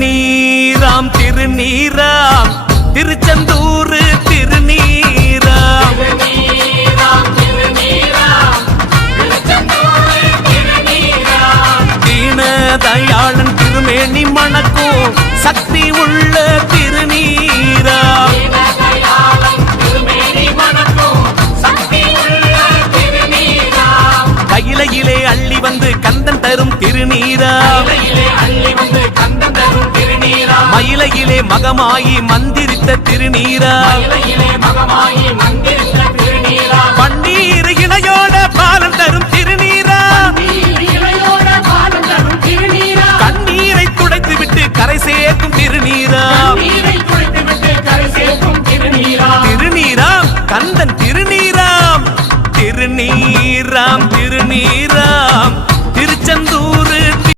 திருநீராம் திருநீராம் திருச்செந்தூர் திருநீராம் தீனதயாளன் திருமேனி மணக்கும் சக்தி உள்ள திருநீராம் கையிலே அள்ளி வந்து கந்தன் தரும் திருநீராம் மயிலையிலே மகமாயி மந்திரித்த திருநீராம் பன்னீர் இணையோட பாலன் தரும்